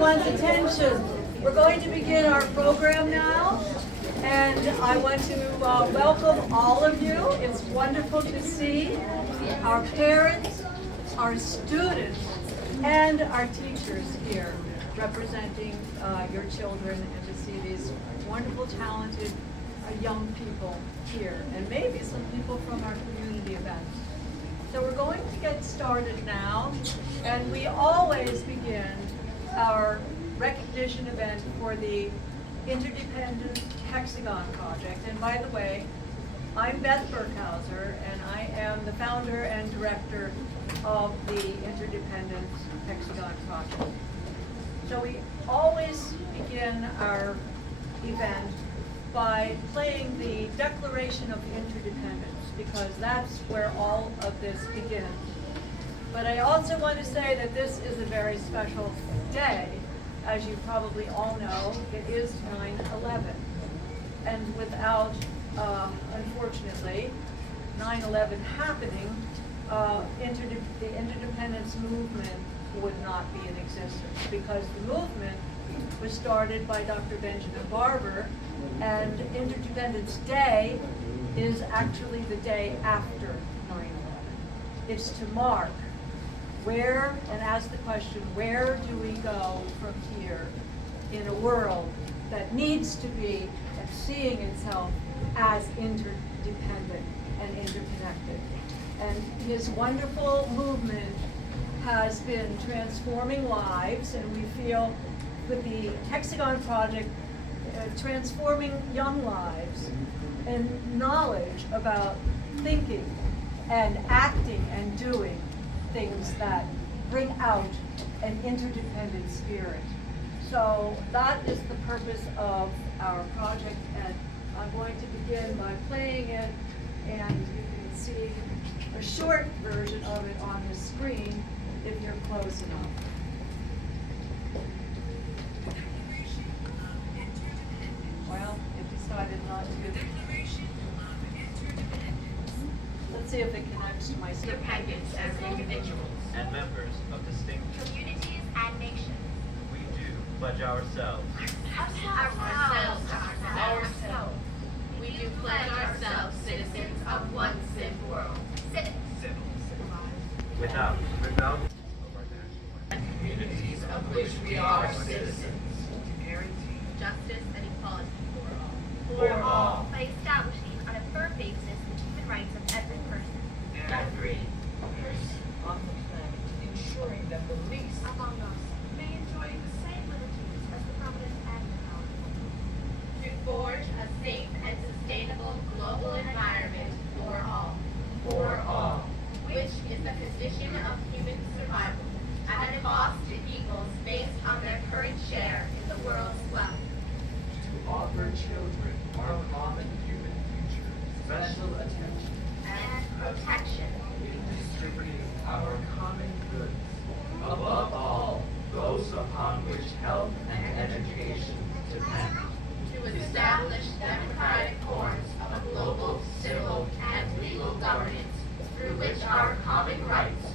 everyone's attention. We're going to begin our program now, and I want to welcome all of you. It's wonderful to see our parents, our students, and our teachers here representing your children, and to see these wonderful, talented young people here, and maybe some people from our community events. So we're going to get started now, and we always begin our recognition event for the Interdependent Hexagon Project. And by the way, I'm Beth Burkhauser, and I am the founder and director of the Interdependent Hexagon Project. So we always begin our event by playing the Declaration of Interdependence, because that's where all of this begins. But I also want to say that this is a very special day. As you probably all know, it is 9/11. And without, unfortunately, 9/11 happening, the interdependence movement would not be in existence, because the movement was started by Dr. Benjamin Barber, and Interdependence Day is actually the day after 9/11. It's to mark where, and ask the question, where do we go from here in a world that needs to be seeing itself as interdependent and interconnected. And his wonderful movement has been transforming lives, and we feel with the Hexagon Project transforming young lives and knowledge about thinking and acting and doing things that bring out an interdependent spirit. So that is the purpose of our project, and I'm going to begin by playing it, and you can see a short version of it on the screen if you're close enough. Well, it decided not to. Let's see if it connects to my screen. Independence as individuals and members of distinct communities and nations. we do pledge ourselves Ourselves. We do pledge ourselves citizens of one civ world. without Communities of which we are citizens. Justice and equality For all. By establishing on a firm basis the human rights of every person. Every person on the planet, ensuring that the least Among us may enjoy the same liberties as the prominent and the powerful. To forge a safe and sustainable global environment for all. for all, Which is the condition of human survival and a cost to peoples based on their current share in the world's wealth. to offer children our common human future special attention And protection. in distributing our common goods. Above all, those upon which health and education depend. To establish democratic forms of global, civil, and legal governance through which our common rights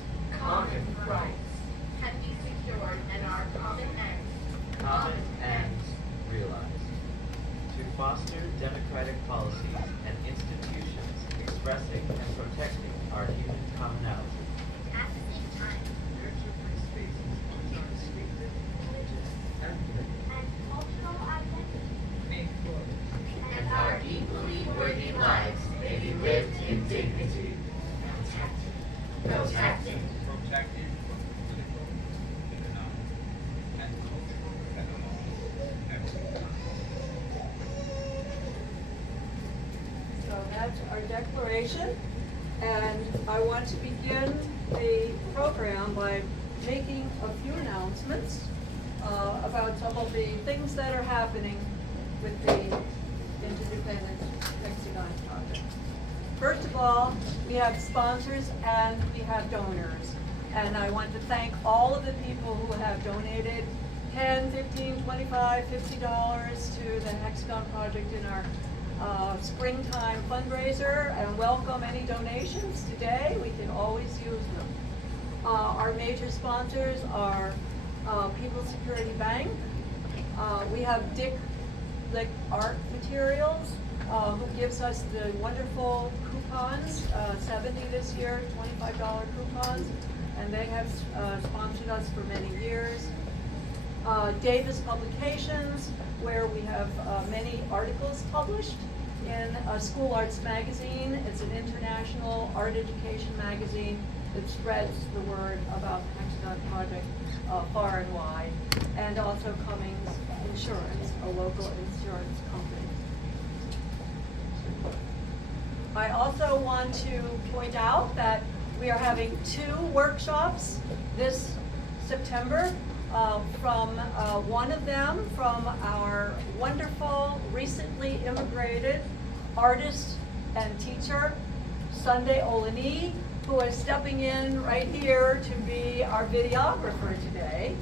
can be secured and our common ends realized. to foster democratic policies and institutions expressing and protecting our human commonality. at the same time. Nurture free spaces on unspeakable religious, ethnic, And cultural identity. may flourish. And our equally worthy lives may be lived in dignity. Protected. Protected from political, economic, and cultural hegemony. So that's our declaration, and I want to begin the program by making a few announcements about some of the things that are happening with the Interdependent Hexagon Project. First of all, we have sponsors and we have donors, and I want to thank all of the people who have donated $10, $15, $25, $50 to the Hexagon Project in our springtime fundraiser, and welcome any donations today. We can always use them. Our major sponsors are People's Security Bank. We have Dick Lick Art Materials, who gives us the wonderful coupons, 70 this year, $25 coupons, and they have sponsored us for many years. Davis Publications, where we have many articles published in School Arts Magazine. It's an international art education magazine that spreads the word about the Hexagon Project far and wide. And also Cummings Insurance, a local insurance company. I also want to point out that we are having 2 workshops this September. From one of them from our wonderful, recently immigrated artist and teacher, Sunday Olani, who is stepping in right here to be our videographer today.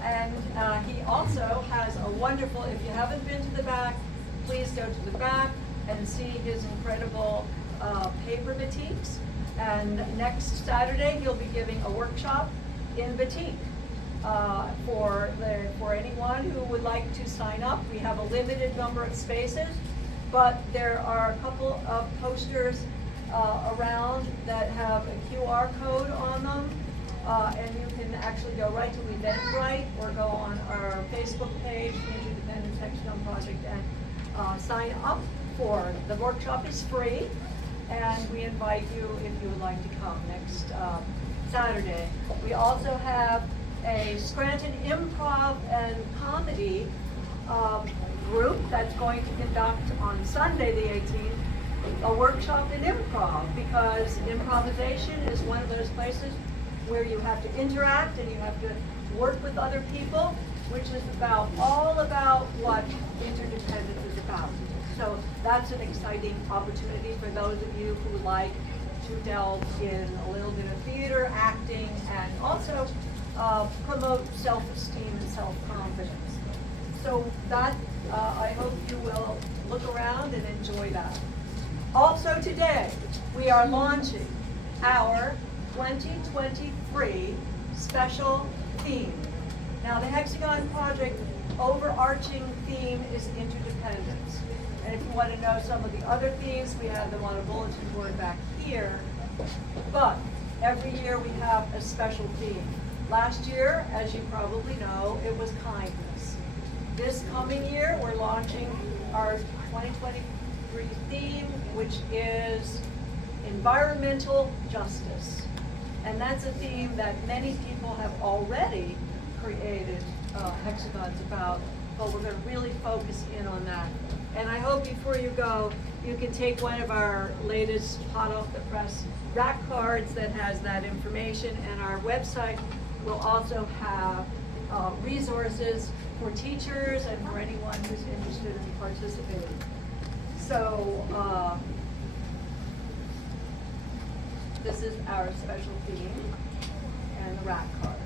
And he also has a wonderful, if you haven't been to the back, please go to the back and see his incredible paper batiks. And next Saturday, he'll be giving a workshop in batik. For anyone who would like to sign up. We have a limited number of spaces, but there are a couple of posters around that have a QR code on them, and you can actually go right to Eventbrite or go on our Facebook page, the Interdependence Hexagon Project, and sign up for it. The workshop is free, and we invite you if you would like to come next Saturday. We also have a Scranton Improv and Comedy group that's going to conduct on Sunday the 18th a workshop in improv, because improvisation is one of those places where you have to interact and you have to work with other people, which is all about what interdependence is about. So that's an exciting opportunity for those of you who like to delve in a little bit of theater, acting, and also promote self-esteem and self-confidence. So that, I hope you will look around and enjoy that. Also today, we are launching our 2023 special theme. Now the Hexagon Project overarching theme is interdependence. And if you want to know some of the other themes, we have them on a bulletin board back here. But every year we have a special theme. Last year, as you probably know, it was kindness. This coming year, we're launching our 2023 theme, which is environmental justice. And that's a theme that many people have already created hexagons about, but we're going to really focus in on that. And I hope before you go, you can take one of our latest hot off the press rack cards that has that information, and our website will also have resources for teachers and for anyone who's interested in participating. So this is our special theme and the rack card.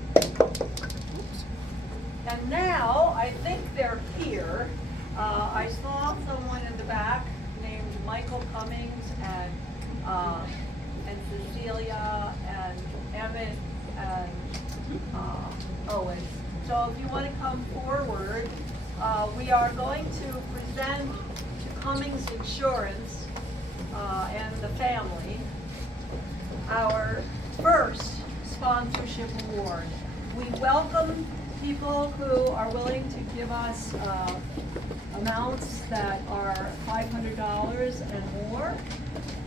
And now I think they're here. I saw someone in the back named Michael Cummings and Cecilia and Emmett and Owen. So if you want to come forward, we are going to present to Cummings Insurance and the family our first sponsorship award. We welcome people who are willing to give us amounts that are $500 and more,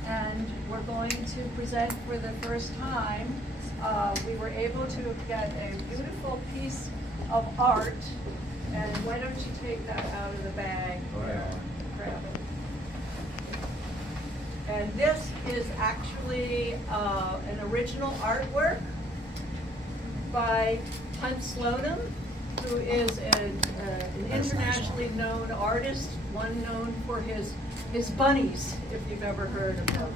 and we're going to present for the first time. We were able to get a beautiful piece of art, and why don't you take that out of the bag? Grab it. And this is actually an original artwork by Hunt Slonim, who is an internationally known artist, one known for his bunnies, if you've ever heard of them.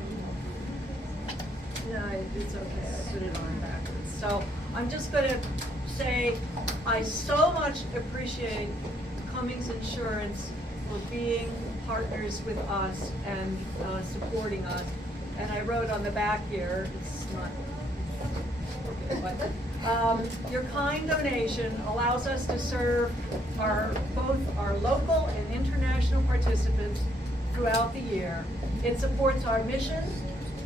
No, it's okay, I put it on backwards. So I'm just going to say I so much appreciate Cummings Insurance for being partners with us and supporting us. And I wrote on the back here, it's not, okay, but Your kind donation allows us to serve both our local and international participants throughout the year. It supports our mission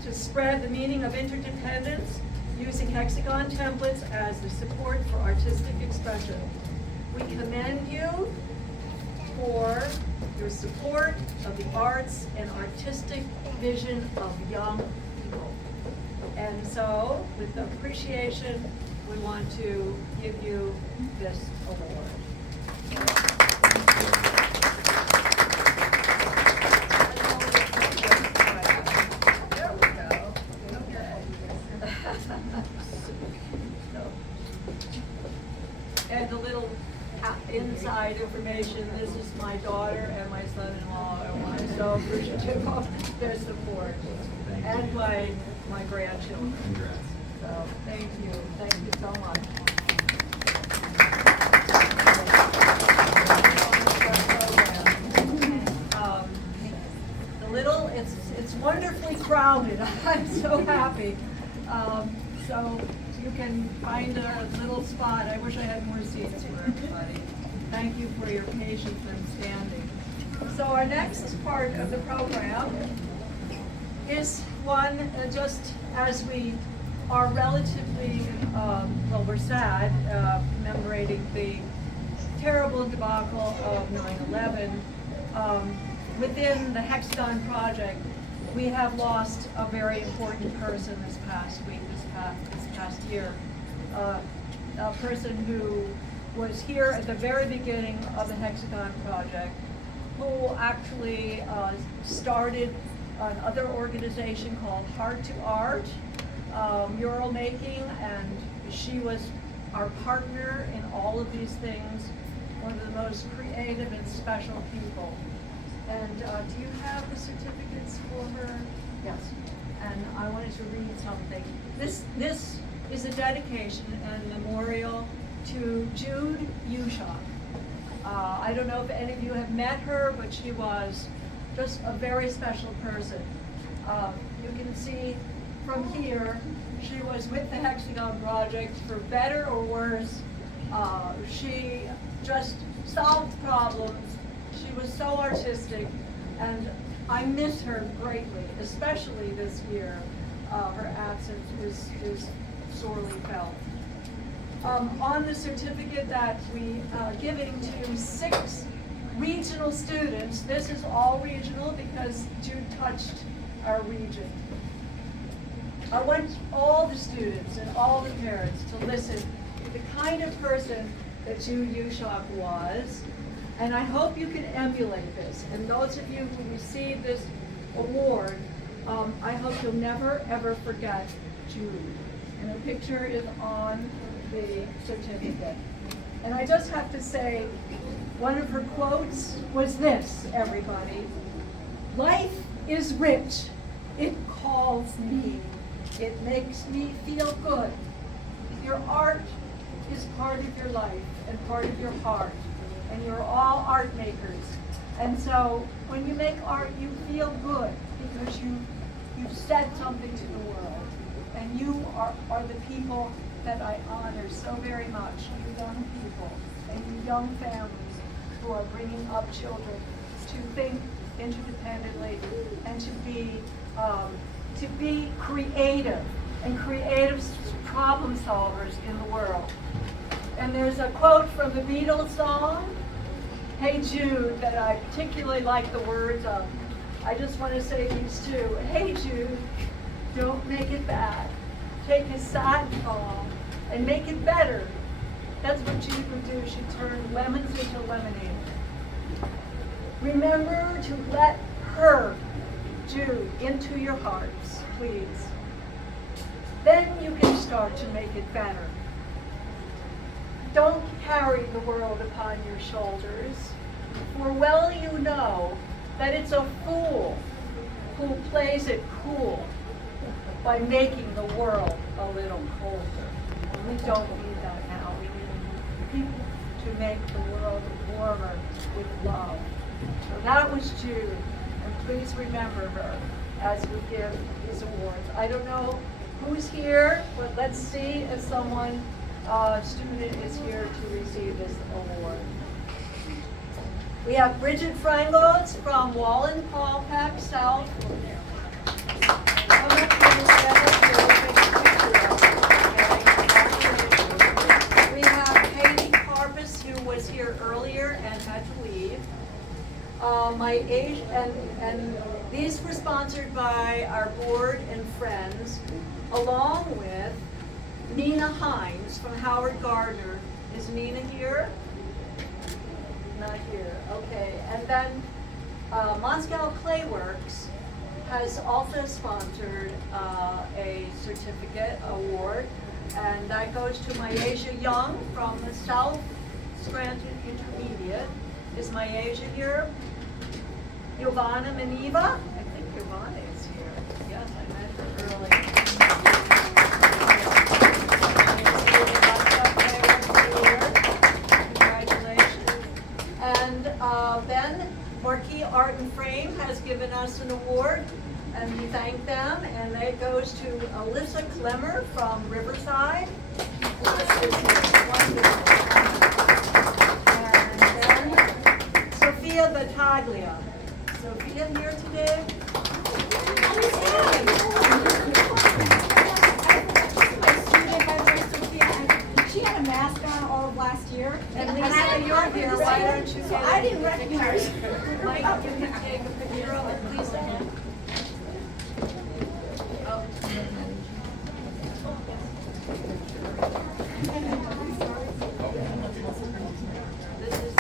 to spread the meaning of interdependence using Hexagon templates as the support for artistic expression. We commend you for your support of the arts and artistic vision of young people. And so, with appreciation, we want to give you this award. There we go. Okay. And a little inside information, this is my daughter and my son-in-law, and I'm so appreciative of their support. And my grandchildren. So, thank you so much. It's wonderfully crowded. I'm so happy. So you can find a little spot. I wish I had more seats for everybody. Thank you for your patience and standing. So our next part of the program is one just as we are relatively, well, we're sad, commemorating the terrible debacle of 9/11. Within the Hexagon project, we have lost a very important person this past week, this past year. A person who was here at the very beginning of the Hexagon project, who actually started another organization called Heart to Art, mural making, and she was our partner in all of these things, one of the most creative and special people. And do you have the certificates for her? Yes. And I wanted to read something. This is a dedication and memorial to Jude Ushak. I don't know if any of you have met her, but she was just a very special person. You can see from here, she was with the Hexagon project for better or worse. She just solved problems. She was so artistic, and I miss her greatly, especially this year. Her absence is sorely felt. On the certificate that we giving to 6 regional students, this is all regional because Jude touched our region. I want all the students and all the parents to listen to the kind of person that Jude Ushak was. And I hope you can emulate this. And those of you who receive this award, I hope you'll never, ever forget Jude. And the picture is on the certificate. And I just have to say, one of her quotes was this, everybody. Life is rich. It calls me. It makes me feel good. Your art is part of your life and part of your heart. And you're all art makers. And so when you make art, you feel good because you've said something to the world. And you are the people that I honor so very much, you young people and you young families who are bringing up children to think interdependently and to be creative and creative problem solvers in the world. And there's a quote from the Beatles song, Hey Jude, that I particularly like the words of. I just want to say these two. Hey Jude, don't make it bad. Take a sad poem and make it better. That's what Jude would do. She turned lemons into lemonade. Remember to let her, Jude, into your hearts, please. Then you can start to make it better. Don't carry the world upon your shoulders, for well you know that it's a fool who plays it cool by making the world a little colder. We don't need that now. We need people to make the world warmer with love. So that was Jude, and please remember her as we give these awards. I don't know who's here, but let's see if someone student is here to receive this award. We have Bridget Frangos from Wallen Paulpack South. Come up here and stand up here, we'll take a picture of it, okay? We have Katie Carpus, who was here earlier and had to leave. My age, and these were sponsored by our board and friends, along with Nina Hines from Howard Gardner. Is Nina here? Not here, okay. And then Moscow Clayworks has also sponsored a certificate award, and that goes to Myasia Young from the South Scranton Intermediate. Is Myasia here? Giovanna Maniva? I think Giovanna is here. Yes, I met her earlier. Congratulations. And then Marquis Art and Frame has given us an award, and we thank them, and it goes to Alyssa Clemmer from Riverside. Alyssa is here. Wonderful. And then Sophia Battaglia. Sophia here today? She had a mask on all of last year. And Lisa, you're here, why don't you So I didn't recognize her. Mike, you can take a picture of it, Lisa. Oh. This is.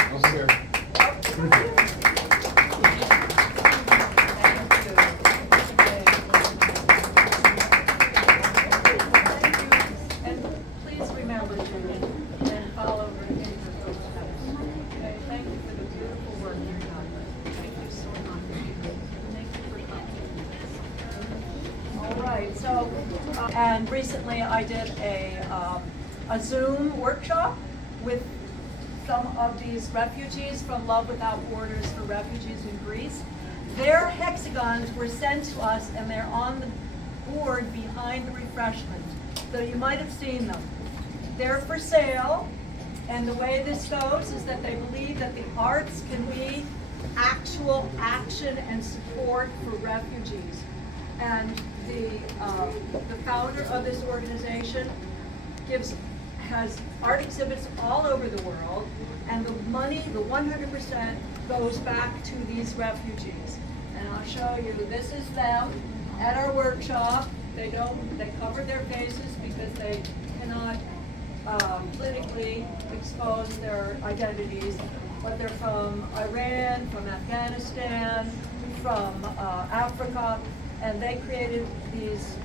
And recently I did a Zoom workshop with some of these refugees from Love Without Borders for refugees in Greece. Their hexagons were sent to us, and they're on the board behind the refreshment. So you might have seen them. They're for sale, and the way this goes is that they believe that the arts can be actual action and support for refugees. And the founder of this organization has art exhibits all over the world, and the money, the 100%, goes back to these refugees. And I'll show you, this is them at our workshop. They cover their faces because they cannot politically expose their identities, but they're from Iran, from Afghanistan, from Africa, and they created these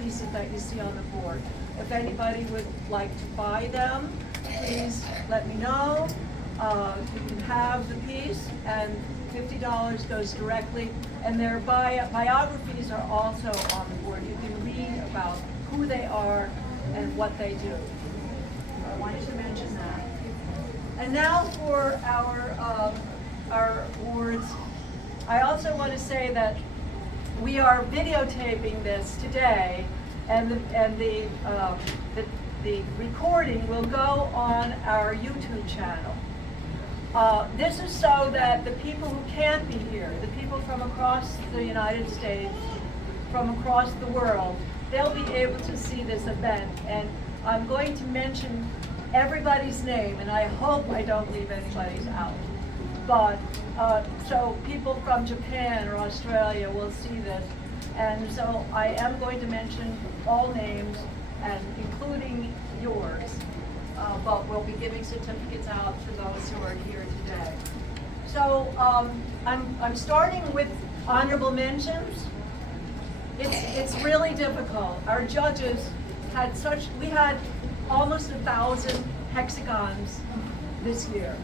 pieces that you see on the board. If anybody would like to buy them, please let me know. You can have the piece, and $50 goes directly, and their biographies are also on the board. You can read about who they are and what they do. I wanted to mention that. And now for our awards. I also want to say that we are videotaping this today, and the recording will go on our YouTube channel. This is so that the people who can't be here, the people from across the United States, from across the world, they'll be able to see this event. And I'm going to mention everybody's name, and I hope I don't leave anybody's out. But, so people from Japan or Australia will see this. And so I am going to mention all names, and including yours. But we'll be giving certificates out to those who are here today. So I'm starting with honorable mentions. It's really difficult. Our judges had we had almost 1,000 hexagons this year.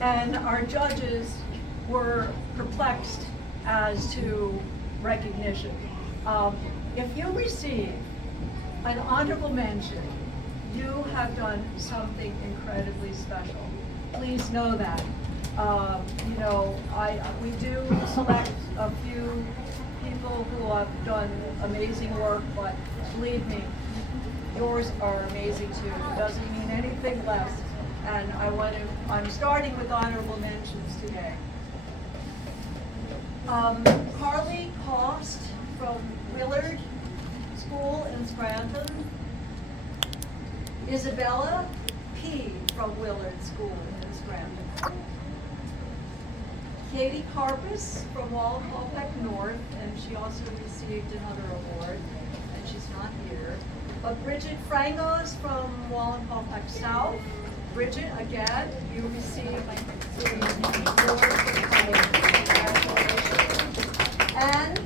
And our judges were perplexed as to recognition. If you receive an honorable mention, you have done something incredibly special. Please know that. You know, we do select a few people who have done amazing work, but believe me, yours are amazing too. It doesn't mean anything less. And I'm starting with honorable mentions today. Carly Cost from Willard School in Scranton. Isabella P. from Willard School in Scranton. Katie Carpus from Wallenpaupack North, and she also received another award, and she's not here. Bridget Frangos from Wallenpaupack South. Bridget, again, you received the award for congratulations. And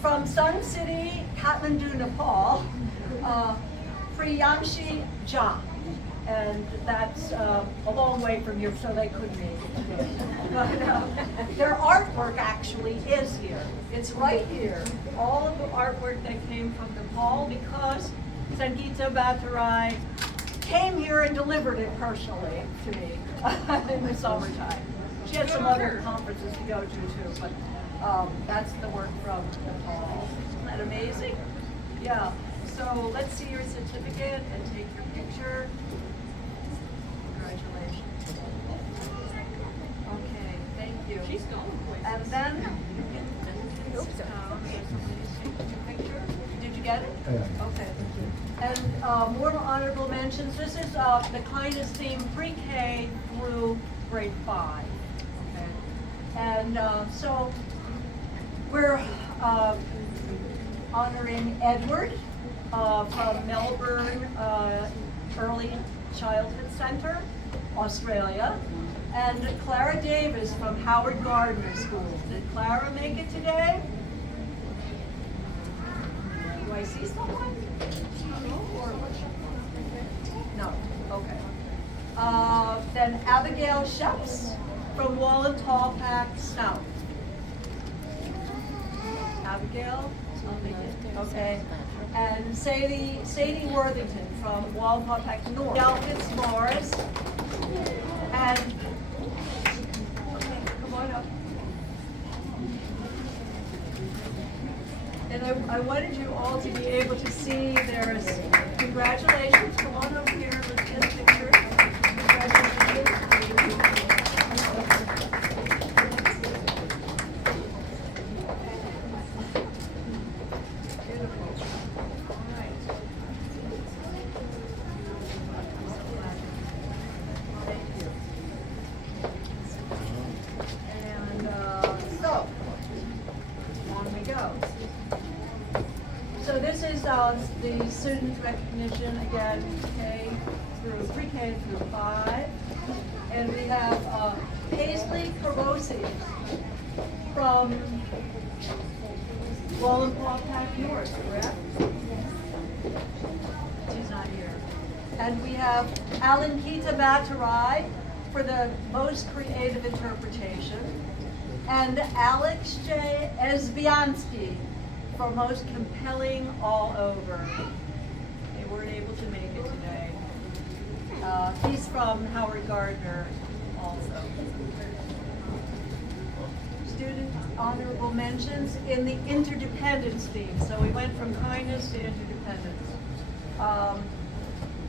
from Sun City, Kathmandu, Nepal, Priyanshi Jha. And that's a long way from here, so they couldn't make it today. But their artwork actually is here. It's right here. All of the artwork that came from Nepal, because Sangeeta Bhattarai came here and delivered it personally to me in the summertime. She had some other conferences to go to too, but that's the work from Nepal. Isn't that amazing? Yeah. So let's see your certificate and take your picture. Congratulations. Okay, thank you. She's going. And then you can sit down. Take your picture. Did you get it? Yeah. Okay. And more honorable mentions. This is the kindness theme pre-K through grade 5. Okay. And so we're honoring Edward from Melbourne Early Childhood Center, Australia, and Clara Davis from Howard Gardner School. Did Clara make it today? Do I see someone? No, okay. Then Abigail Sheps from Wallenpaupack South. Abigail? Okay. And Sadie Worthington from Wallenpaupack North. Elkins Morris. And, okay, come on up. And I wanted you all to be able to see there's congratulations. Come on over here, let's get a picture. Congratulations. So this is the student recognition, again, pre-K through 5. And we have Paisley Carosi from Wallenpaupack North, correct? She's not here. And we have Alankita Bhattarai for the most creative interpretation. And Alex J. Esbiansky for most compelling all over. They weren't able to make it today. He's from Howard Gardner also. Student honorable mentions in the interdependence theme. So we went from kindness to interdependence.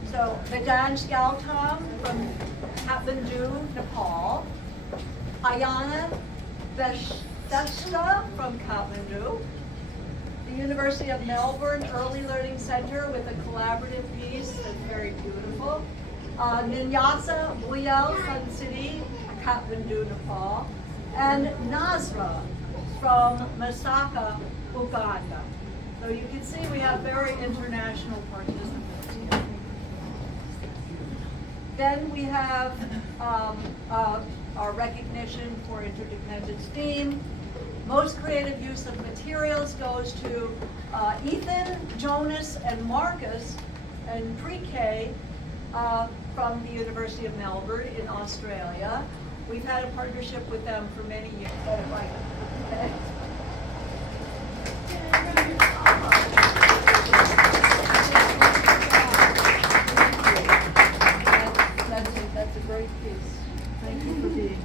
So Vedansh Gautam from Kathmandu, Nepal. Ayana Beshta from Kathmandu. The University of Melbourne Early Learning Center with a collaborative piece that's very beautiful. Ninyasa Buyal, Sun City, Kathmandu, Nepal. And Nasra from Masaka, Uganda. So you can see we have very international participants here. Then we have our recognition for interdependence theme. Most creative use of materials goes to Ethan, Jonas, and Marcus in pre-K from the University of Melbourne in Australia. We've had a partnership with them for many years. That's a great piece. Thank you for being here.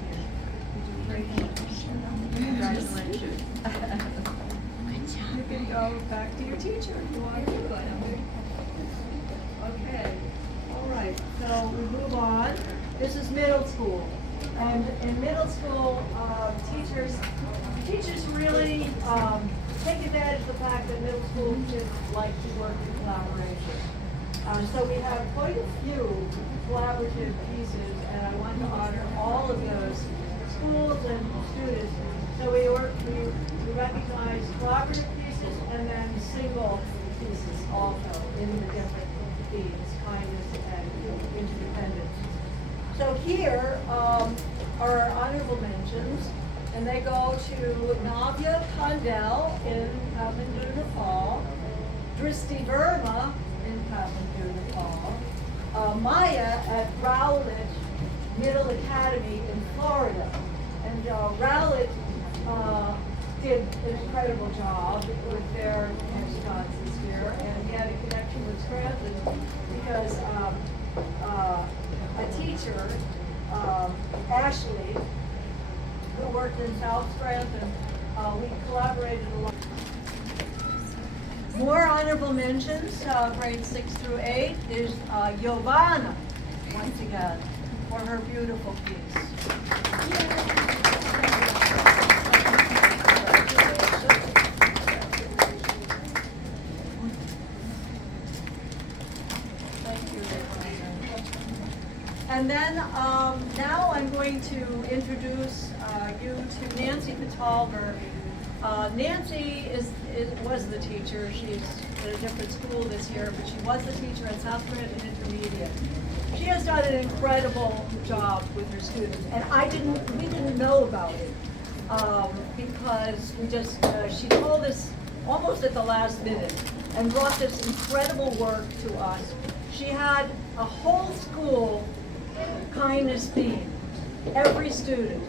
Congratulations. You can go back to your teacher if you want to do it. Okay, all right, so we move on. This is middle school. And in middle school, teachers really take advantage of the fact that middle school kids like to work in collaboration. So we have quite a few collaborative pieces, and I want to honor all of those schools and students. So we recognize collaborative pieces and then single pieces also in the different themes, kindness and interdependence. So here are our honorable mentions, and they go to Navya Kandel in Kathmandu, Nepal, Dristi Verma in Kathmandu, Nepal, Maya at Rowlett Middle Academy in Florida. And Rowlett did an incredible job with their hexagons this year, and he had a connection with Scranton because a teacher, Ashley, who worked in South Scranton, we collaborated a lot. More honorable mentions, grades 6 through 8, is Giovanna, once again, for her beautiful piece. Thank you. And then now I'm going to introduce you to Nancy Patalver. Nancy was the teacher. She's at a different school this year, but she was the teacher at South Scranton Intermediate. She has done an incredible job with her students, and we didn't know about it because she told us almost at the last minute and brought this incredible work to us. She had a whole school kindness theme, every student,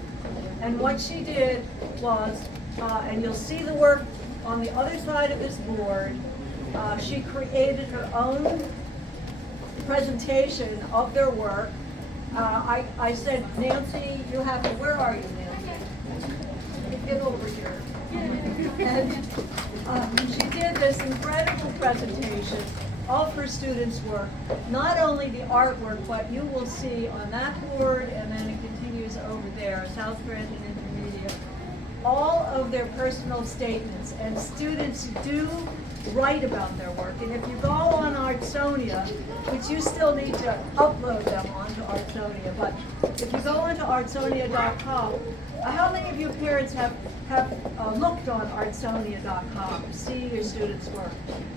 and what she did was, and you'll see the work on the other side of this board, she created her own presentation of their work. I said, Nancy, you have to, where are you, Nancy? Get over here. And she did this incredible presentation of her students' work, not only the artwork, but you will see on that board, and then it continues over there, South Scranton Intermediate, all of their personal statements, and students do write about their work. And if you go on Artsonia, which you still need to upload them onto Artsonia, but if you go onto artsonia.com, how many of you parents have looked on artsonia.com to see your students' work?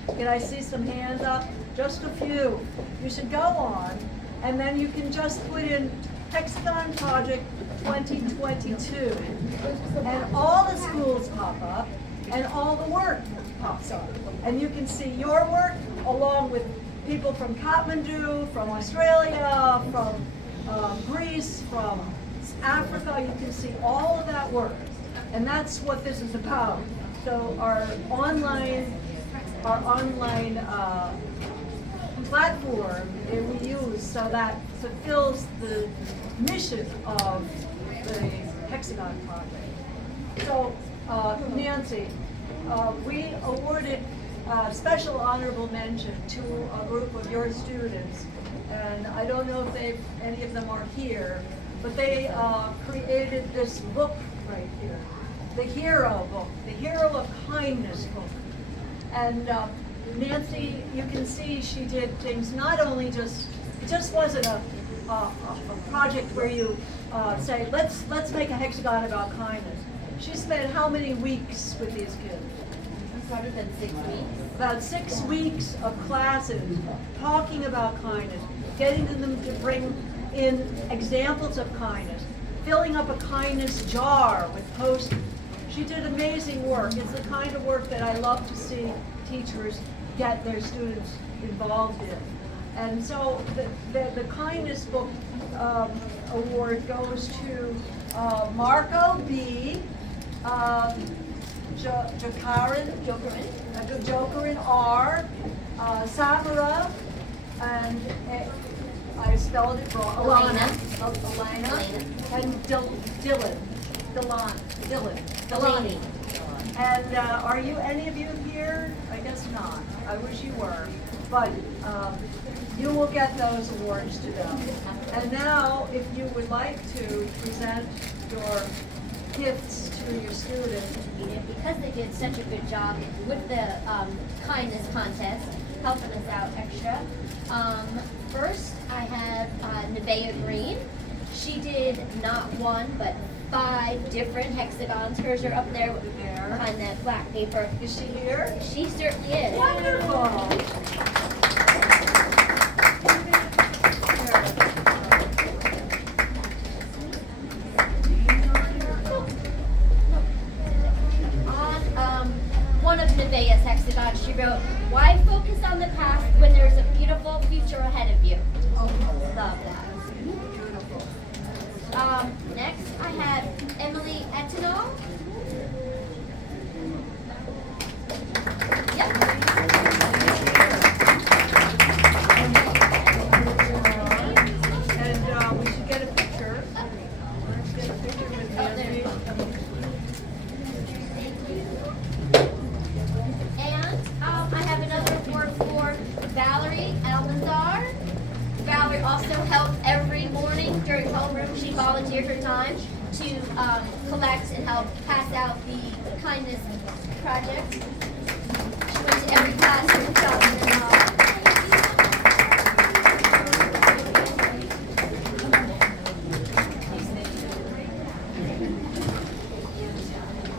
Can I see some hands up? Just a few. You should go on, and then you can just put in Hexagon Project 2022, and all the schools pop up, and all the work pops up. And you can see your work along with people from Kathmandu, from Australia, from Greece, from Africa. You can see all of that work. And that's what this is about. So our online platform we use so that fulfills the mission of the Hexagon project. So Nancy, we awarded special honorable mention to a group of your students, and I don't know if any of them are here, but they created this book right here, the Hero book, the Hero of Kindness book. And Nancy, you can see she did things not only it just wasn't a project where you say, let's make a hexagon about kindness. She spent how many weeks with these kids? Started in 6 weeks. About 6 weeks of classes talking about kindness, getting them to bring in examples of kindness, filling up a kindness jar with Post-its. She did amazing work. It's the kind of work that I love to see teachers get their students involved in. And so the Kindness Book Award goes to Marco B., Jokerin R., Samara, and I spelled it wrong. Elena, and Dylan. And are any of you here? I guess not. I wish you were. but you will get those awards to them. And now, if you would like to present your gifts to your students. Because they did such a good job with the kindness contest, helping us out extra. First, I have Nevaeh Green. She did not one, but 5 different hexagons. Hers are up there behind that black paper. Is she here? She certainly is. Wonderful. On one of Nevaeh's hexagons, she wrote, "Why focus on the past when there's a beautiful future ahead of you?" Oh, Love that. beautiful. Next, I have Emily Etanol. Yep. And we should get a picture. Let's get a picture with Oh, there. Nancy. And I have another award for Valerie Almanzar. Valerie also helped every morning during homeroom. She volunteered her time to collect and help pass out the kindness project. She went to every class in the summer.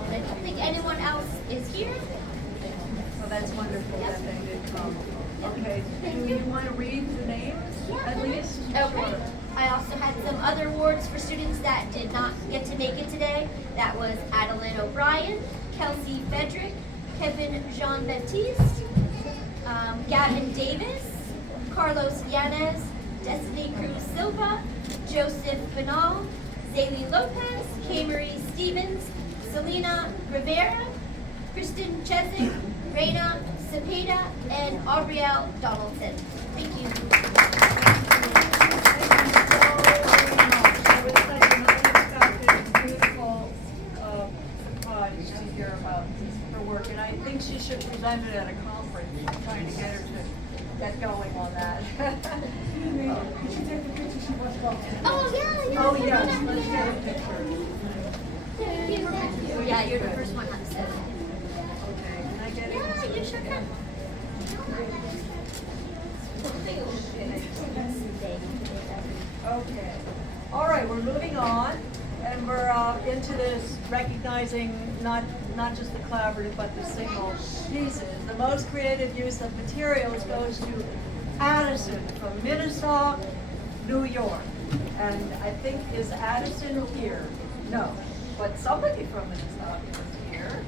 I don't think anyone else is here. Oh, that's wonderful that they did come. Okay, do you want to read the names at least? Okay. I also had some other awards for students that did not get to make it today. That was Adeline O'Brien, Kelsey Fedrick, Kevin Jean-Baptiste, Gavin Davis, Carlos Yanez, Destiny Cruz Silva, Joseph Banal, Zaylee Lopez, K-Marie Stevens, Selena Rivera, Kristen Cheswick, Reina Cepeda, and Aubrielle Donaldson. Thank you. It was such an unexpected, beautiful surprise to hear about her work, and I think she should present it at a conference. I'm trying to get her to get going on that. Oh, yeah. Oh, yes, let's get a picture. Oh, yeah, you're the first one on set. Okay, can I get it? Yeah, you sure can. Okay. All right, we're moving on, and we're into this recognizing not just the collaborative, but the single pieces. The most creative use of materials goes to Addison from Minnesota, New York. And I think, is Addison here? No, but somebody from Minnesota is here.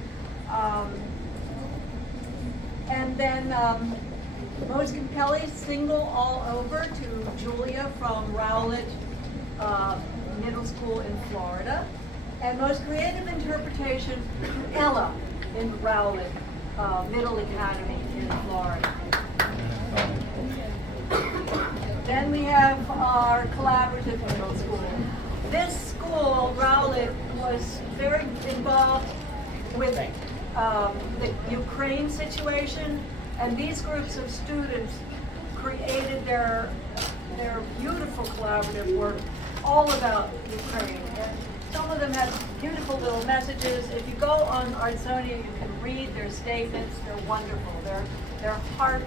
And then most compelling single all over to Julia from Rowlett Middle School in Florida. And most creative interpretation to Ella in Rowlett Middle Academy in Florida. Then we have our collaborative middle school. This school, Rowlett, was very involved with the Ukraine situation, and these groups of students created their beautiful collaborative work all about Ukraine. And some of them have beautiful little messages. If you go on Artsonia, you can read their statements. They're wonderful. They're heart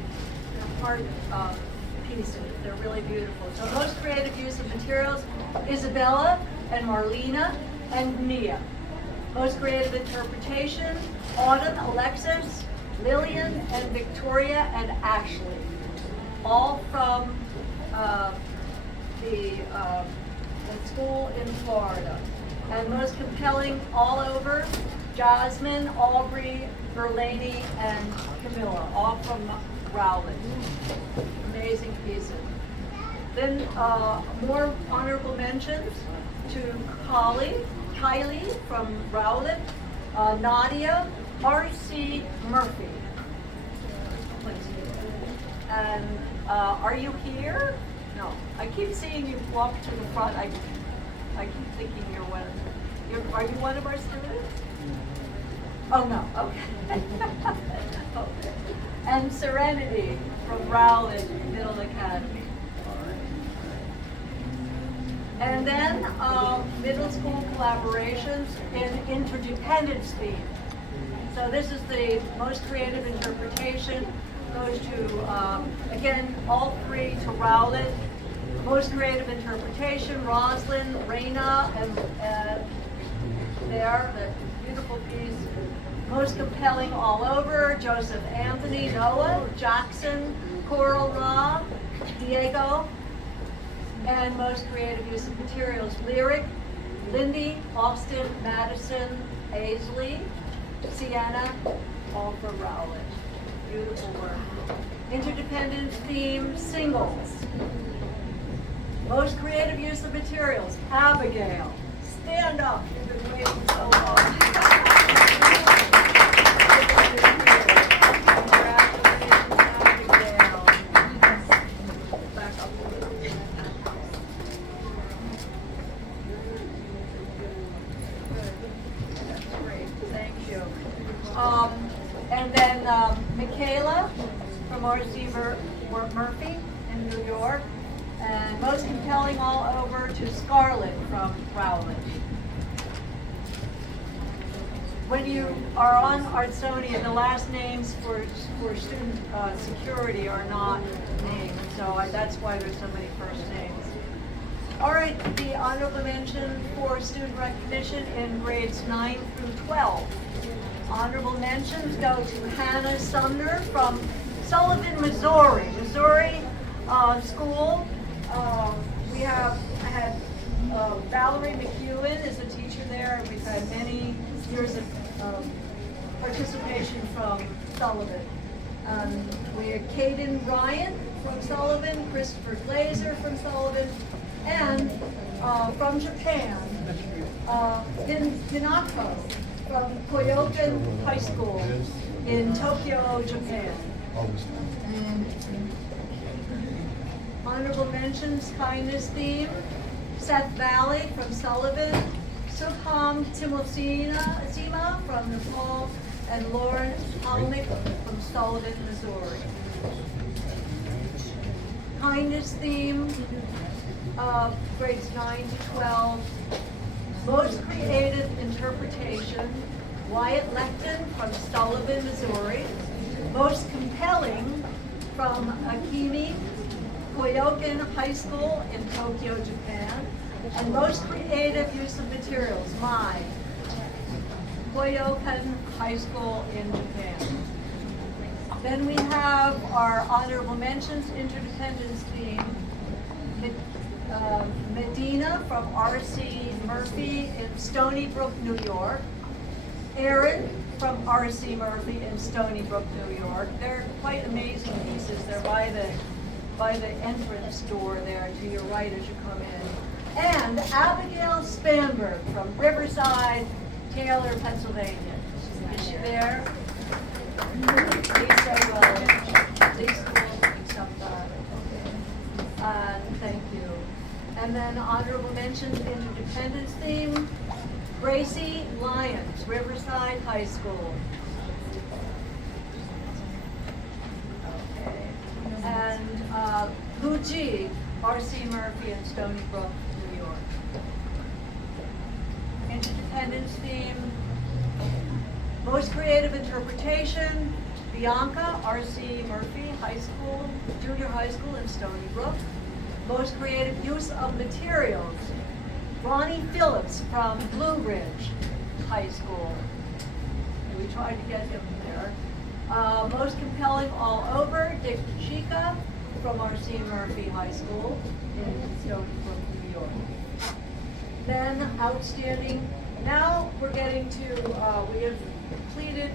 pieces. They're really beautiful. So most creative use of materials, Isabella and Marlena and Mia. Most creative interpretation, Autumn, Alexis, Lillian, and Victoria, and Ashley. All from the school in Florida. And most compelling all over, Jasmine, Aubrey, Verlani, and Camilla, all from Rowlett. Amazing pieces. Then more honorable mentions to Kylie from Rowlett, Nadia, R.C. Murphy. And are you here? No. I keep seeing you walk to the front. I keep thinking you're one. Are you one of our students? Oh, no, okay. Okay. And Serenity from Rowland Middle Academy. And then middle school collaborations in interdependence theme. So this is the most creative interpretation. Goes to, again, all three to Rowland. Most creative interpretation, Roslyn, Raina, and there, the beautiful piece. Most compelling all over, Joseph Anthony, Noah, Jackson, Coral Ra, Diego. And most creative use of materials, Lyric, Lindy, Austin, Madison, Aisley, Sienna, all for Rowland. Beautiful work. Interdependence theme, singles. Most creative use of materials, Abigail. Stand up, you've been waiting so long. Congratulations, Abigail. Back up a little bit. Good. That's great, thank you. And then Michaela from R.C. Murphy in New York. And most compelling all over to Scarlett from Rowland. When you are on Artsonia, the last names for student security are not named, so that's why there's so many first names. All right, the honorable mention for student recognition in grades 9 through 12. Honorable mentions go to Hannah Sumner from Sullivan, Missouri. Missouri school. We have had Valerie McEwen is a teacher there, and we've had many years of participation from Sullivan. We have Caden Ryan from Sullivan, Christopher Glazer from Sullivan, and from Japan, Hinako from Koyokan High School in Tokyo, Japan. Honorable mentions, kindness theme, Seth Valley from Sullivan, Sukham Timosina from Nepal, and Lauren Halnick from Sullivan, Missouri. Kindness theme, grades 9 to 12. Most creative interpretation, Wyatt Lecton from Sullivan, Missouri. Most compelling, from Akimi Koyokan High School in Tokyo, Japan. And most creative use of materials, Mai, Koyokan High School in Japan. Then we have our honorable mentions, interdependence theme, Medina from R.C. Murphy in Stony Brook, New York. Aaron from R.C. Murphy in Stony Brook, New York. They're quite amazing pieces. They're by the entrance door there to your right as you come in. And Abigail Spanberg from Riverside, Taylor, Pennsylvania. Is she there? Please say well. Please accept that. Okay. And thank you. And then honorable mentions, interdependence theme, Gracie Lyons, Riverside High School. Okay. And Lu Ji, R.C. Murphy in Stony Brook, New York. Interdependence theme, most creative interpretation, Bianca, R.C. Murphy High School, Junior High School in Stony Brook. Most creative use of materials, Ronnie Phillips from Blue Ridge High School. We tried to get him there. Most compelling all over, Dick Chica from R.C. Murphy High School in Stony Brook, New York. Then outstanding. Now we're getting to, we have completed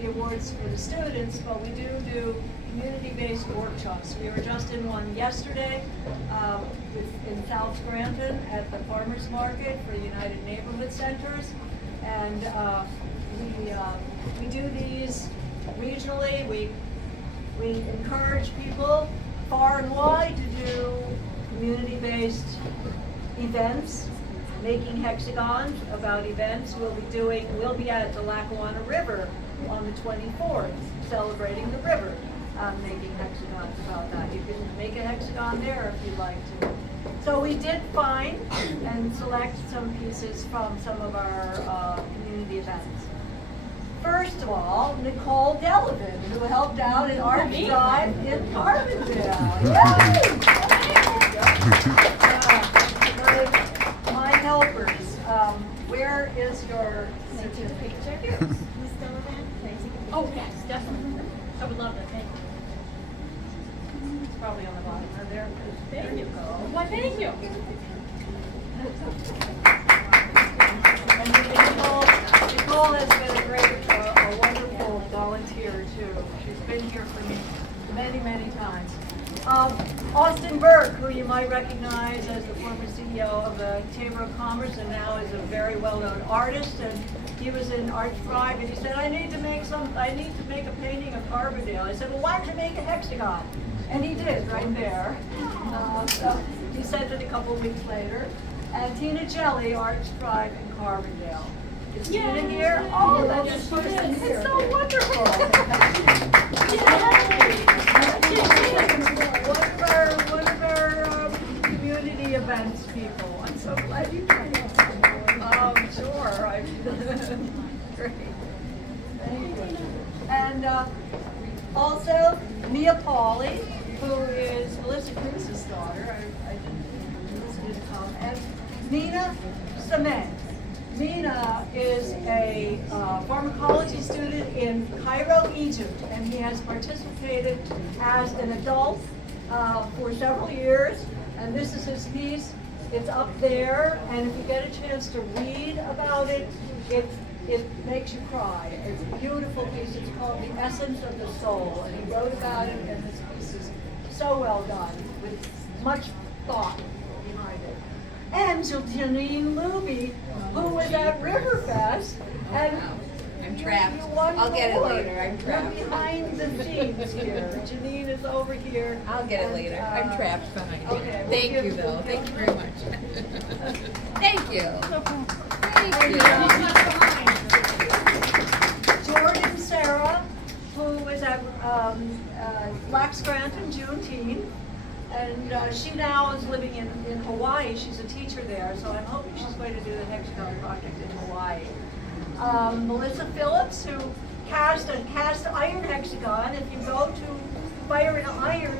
the awards for the students, but we do community-based workshops. We were just in one yesterday in South Scranton at the Farmers Market for United Neighborhood Centers. And we do these regionally. We encourage people far and wide to do community-based events. making hexagons about events. We'll be at the Lackawanna River on the 24th, celebrating the river, making hexagons about that. You can make a hexagon there if you'd like to. So we did find and select some pieces from some of our community events. First of all, Nicole Delavan, who helped out at Art Drive in Carbondale. My helpers, where is your certificate? Miss Delavan, can I take a picture? Oh, yes, definitely. I would love that. Thank you. It's probably on the bottom of there. There you go. Why, thank you. And Nicole has been a wonderful volunteer too. She's been here for me many, many times. Austin Burke, who you might recognize as the former CEO of the Chamber of Commerce and now is a very well-known artist, and he was in Art Thrive and he said, I need to make a painting of Carbondale. I said, well, why don't you make a hexagon? And he did right there. So he sent it a couple of weeks later. And Tina Jelly, Art Thrive in Carbondale. Is Tina here? Oh, that's just it's so wonderful. One of our community events people. I'm so glad you came. Sure. Great. Thank you. And also Mia Pauley, who is Melissa Cruz's daughter. I didn't come. And Nina Samet. Nina is a pharmacology student in Cairo, Egypt, and he has participated as an adult for several years. And this is his piece. It's up there, and if you get a chance to read about it, it makes you cry. It's a beautiful piece. It's called The Essence of the Soul, and he wrote about it, and this piece is so well done, with much thought behind it. And Janine Luby, who was at Riverfest, and I'm trapped. you won I'll get it more. later. I'm trapped. You're behind the scenes here. Janine is over here. I'll get it and, later. I'm trapped behind you. okay, Thank we'll you, give- though. we'll Thank give- you very much. Thank you. Thank you. Jordan Sarah, who was at Black Scranton Juneteenth, and she now is living in Hawaii. She's a teacher there, so I'm hoping she's going to do the Hexagon project in Hawaii. Melissa Phillips, who cast a cast iron hexagon. If you go to Fire and Iron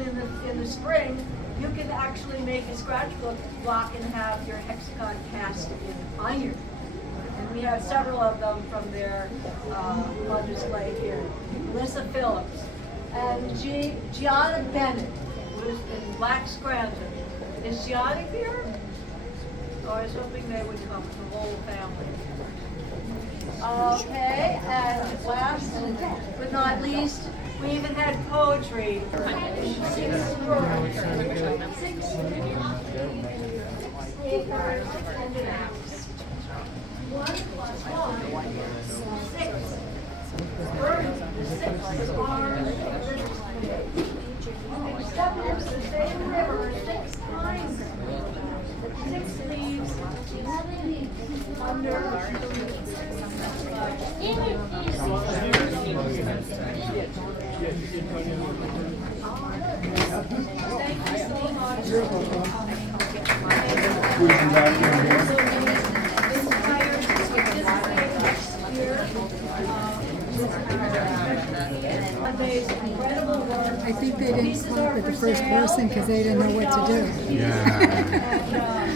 in the spring, you can actually make a scratch block and have your hexagon cast in iron. And we have several of them from there on display here. Melissa Phillips and Gianna Bennett, who is in Black Scranton. Is Gianna here? Oh, I was hoping they would come, the whole family. Okay, and last but not least, we even had poetry. One plus one, six. The six are step into the same river 6 times. The 6 leaves under Thank you so much. I think they didn't clap at the first person because they didn't know what to do. Yeah.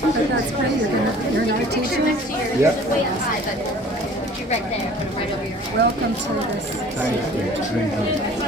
But that's great. You're an art teacher. Yep. Way up high, but you're right there, right over here. Welcome to this. Thank you.